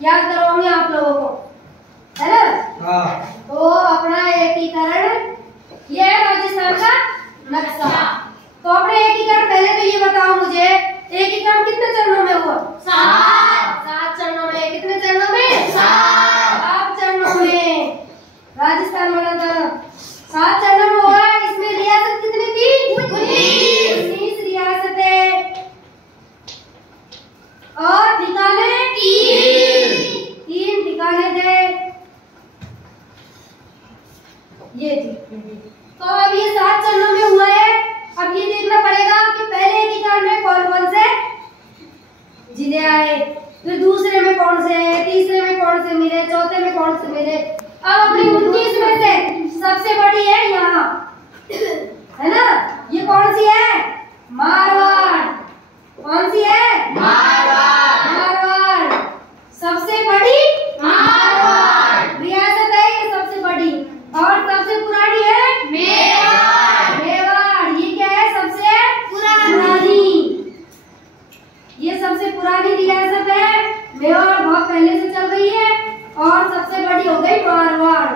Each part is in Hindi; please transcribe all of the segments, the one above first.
याद करवाऊंगी आप लोगों को, है ना। तो अपना एकीकरण, ये है राजस्थान का नक्शा। तो अपने एकीकरण, पहले तो ये बताओ मुझे, एकीकरण कितने चरणों में हुआ? 7 चरणों में। कितने चरणों में? 7 चरणों में राजस्थान बना था। 7 चरणों में हुआ। इसमें रियासत कितनी थी? 19 रियासतें और ठिकाने 3 ठिकाने थे। ये तो अब ये 7 चरणों में हुआ है। अब ये देखना पड़ेगा कि पहले एकीकरण में कौन कौन से जिले आए, फिर दूसरे में कौन से आए, तीसरे में कौन से मिले, चौथे में कौन से मिले। अब अपनी 19 में से सबसे बड़ी है यहाँ, है ना। ये कौन सी है? मारवाड़। कौन सी है? मारवाड़। सबसे बड़ी मारवाड़ रियासत है, ये सबसे बड़ी। और सबसे पुरानी है मेवाड़। ये क्या है? सबसे पुरानी। ये सबसे पुरानी रियासत है। मेवाड़ बहुत पहले से चल रही है और सबसे बड़ी हो गई मारवाड़।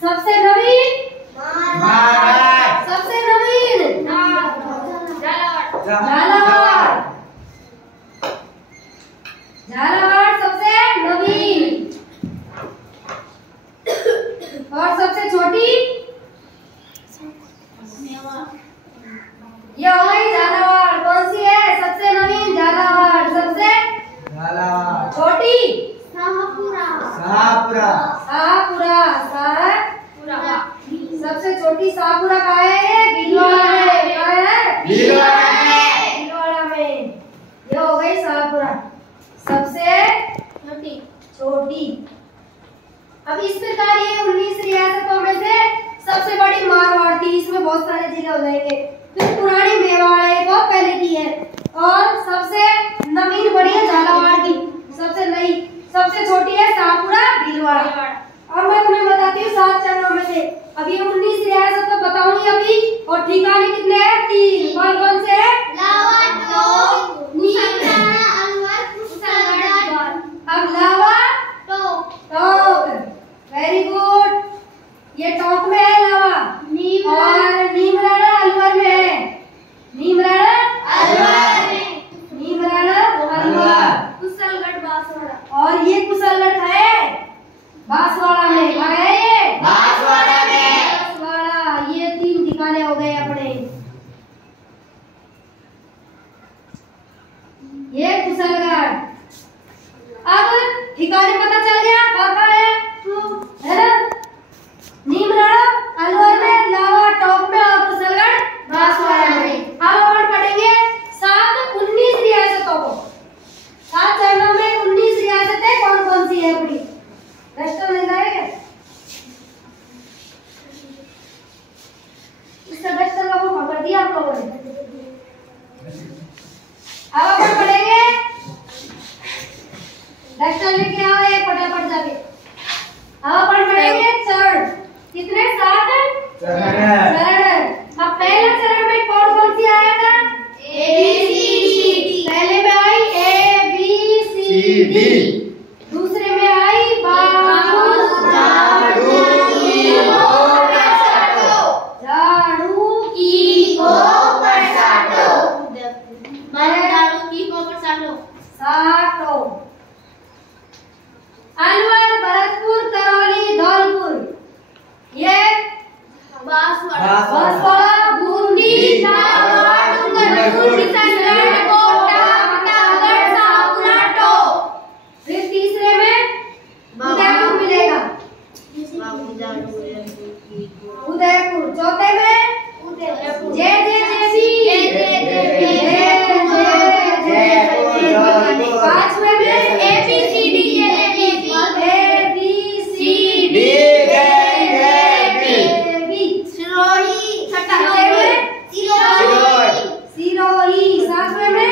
सबसे नवीन सबसे नवीन झालावाड़ सबसे नवीन। और सबसे छोटी ये हो गई झालावाड़। कौन सी है? सबसे नवीन झालावाड़। सबसे छोटी शाहपुरा। सबसे छोटी शाहपुरा कहाँ है? भीलवाड़ा में। कहाँ है? भीलवाड़ा में। ये हो गई शाहपुरा सबसे छोटी। अब इस प्रकार ये 19 रियासतों में से सबसे बड़ी मारवाड़ थी। इसमें बहुत सारे जिले हो जाएंगे। फिर पुरानी मेवाड़ है, बहुत पहले की है। और सबसे नवीन बड़ी है झालावाड़ की। सबसे नई, सबसे छोटी है शाहपुरा भीलवाड़ा। और मैं तुम्हें बताती हूँ 7 चरणों में से। अब ये 19 रियासत तो बताऊंगी अभी। और ठिकाने कितने हैं? 3। कौन कौन से है? अब लावा टोक, वेरी गुड। ये टोक में है लावा। और नीमराणा अलवर में है। नीमराणा अलवर। कुशलगढ़ बांसवाड़ा। और ये कुशलगढ़ है बांसवाड़ा में। कहाँ है ये? बांसवाड़ा में। ये 3 ठिकाने हो गए अपने। ये कुशलगढ़। अब ठिकाने पता चल गया कहाँ है ना। नीमराणा अलवर में, लावा टोक में और कुशलगढ़ बांसवाड़ा में। अब अपन पढ़ेंगे 19 रियासतों को। 7 चरणों में 19 रियासतें कौन कौन सी है अपनी। रजिस्टर मिल जाएगा इसका। रजिस्टर का वो पकड़ दिया आप लोगों ने। अब अपन पढ़ेंगे, रजिस्टर लेके आओ ये फटाफट जाके। अब अपन पढ़ेंगे चरण। कितने? 7 चरण। अब पहले चरण में कौन कौन सी आया था? ABCD। पहले में आई ABCD। दूसरे में आई झाड़ू की साटो। अलवर, भरतपुर, करौली, धौलपुर। ये बांसवाड़ा, बूंदी, झालावाड़, डूंगरपुर, किशनगढ़, कोटा, प्रतापगढ़, शाहपुरा, टोक। फिर तीसरे में उदयपुर मिलेगा। उदयपुर। चौथे में पांचवे में ABCD। सिरोही। सातवें में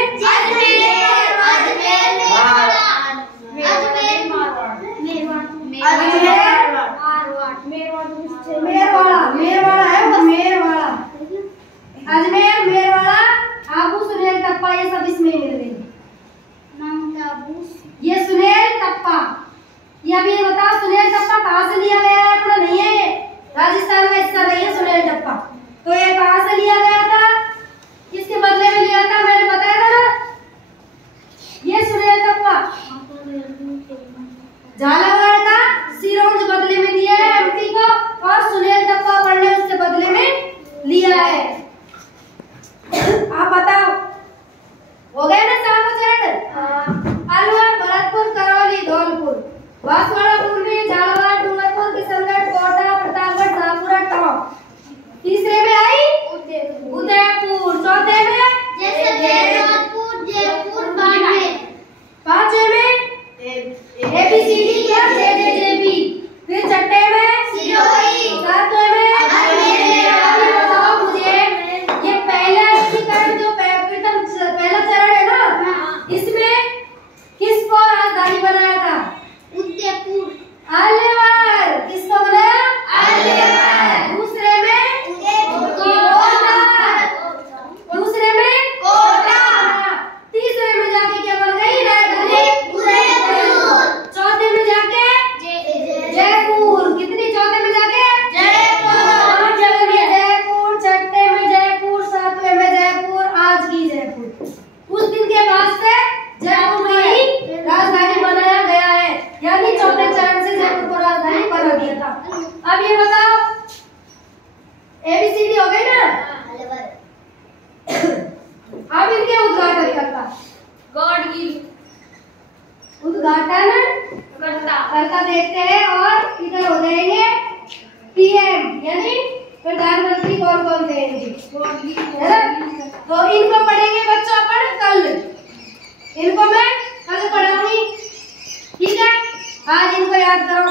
मेरवाड़ा है वो। मेरवाड़ा, अजमेर, मेरवाड़ा, आबू, सुनेल, टप्पा, ये सब इसमें मिल गए। ये सुनेल, टप्पा या भी ये बताओ सुनेल टप्पा कहाँ से लिया गया है? अपना नहीं है ये, राजस्थान में हिस्सा नहीं है सुनेल टप्पा। तो ये कहाँ से लिया गया था? किसके बदले में लिया था? मैंने बताया था ना, ये सुनेल टप्पा झालावाड़ का सिरोंज बदले में दिया है एमपी को, और सुनेल टप्पा पढ़ने उसके बदले में लिया है। आप बताओ, हो गया ना सातों चरण? अलवर, भरतपुर, करौली, धौलपुर, बांसवाड़ा, पूर्वी, झालावाड़, डूंगरपुर, किशनगढ़, कोटा, प्रतापगढ़, शाहपुरा, टॉप। तीसरे में आई उदयपुर। चौथे में जयपुर, बाड़मेर। पांचवे में ABCD क्या? JJJB। फिर छठे में सिरोही। सातवें में बताओ मुझे, ये पहला एकीकरण जो पहला चरण है ना, इसमें किसको राजधानी बनाया था? उदयपुर। अलवर। किसको बनाया? अलवर। दूसरे में कोटा। दूसरे में कोटा। तीसरे में जाके क्या बन गई? चौथे में जाके जयपुर। कितनी? चौथे में जाके जयपुर। पांचवे में जयपुर, छठे में जयपुर, सातवें में जयपुर, आज की जयपुर। उस दिन के बाद से जयपुर को ही राजधानी बनाया गया है, यानी चौथे चरण से जयपुर को राजधानी बना दिया था। अब ये बताओ, ABCD हो गई ना? अब इनके उद्घाटन करता उद्घाटन करता देखते हैं, और इधर हो जाएंगे PM, यानी प्रधानमंत्री कौन कौन थे इनके, है ना? तो इनको पढ़ेंगे बच्चों अपन कल, इनको मैं कल पढ़ाऊंगी, ठीक है? आज इनको याद करो।